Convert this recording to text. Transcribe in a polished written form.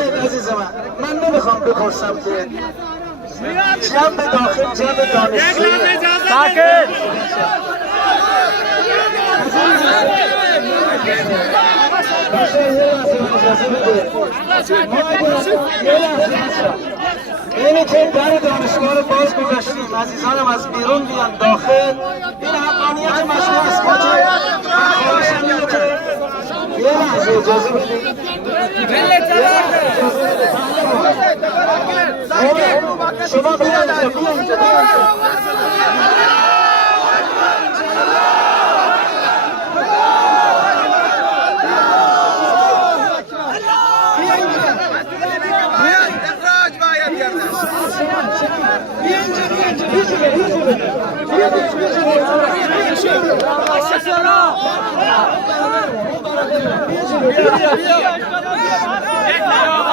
عزیز من نمیخوام بپرسم که جمع داخل جمع دانشجو ساکت اینی که در دانشگاه رو باز گذاشتیم عزیزانم از بیرون بیان داخل این حقانیت مشروع است که من خواهشم اینه که یه لحظه اجازه بدید شما بیان اینجا بیا